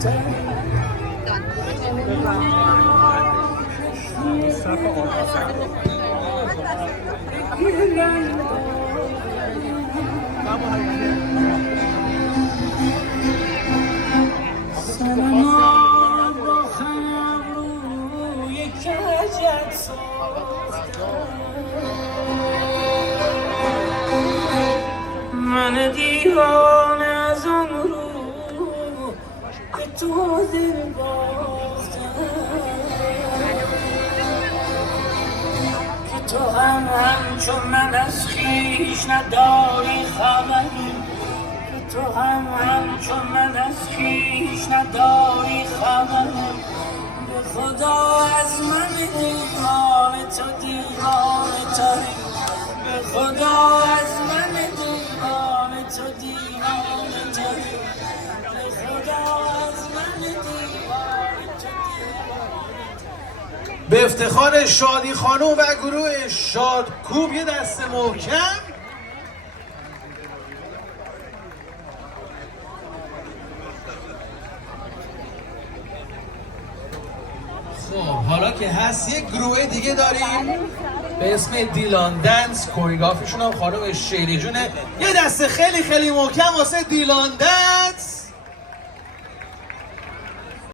من دیوانه از اون رو به تو دل باختم که تو هم همچون من از خویش نداری خبری که تو هم همچون من از خویش نداری خبری به خدا از من دیوانه تو دیوانه تری به خدا از من دیوانه تو دیوانه تری به خدا از من دیوانه تو دیوانه. به افتخار شادی خانم و گروه شادکوب یه دست محکم. خب حالا که هست یک گروه دیگه داریم به اسم دیلان دنس، کوریوگرافیشون هم خانم شیری جونه. یه دست خیلی خیلی محکم واسه دیلان دنس.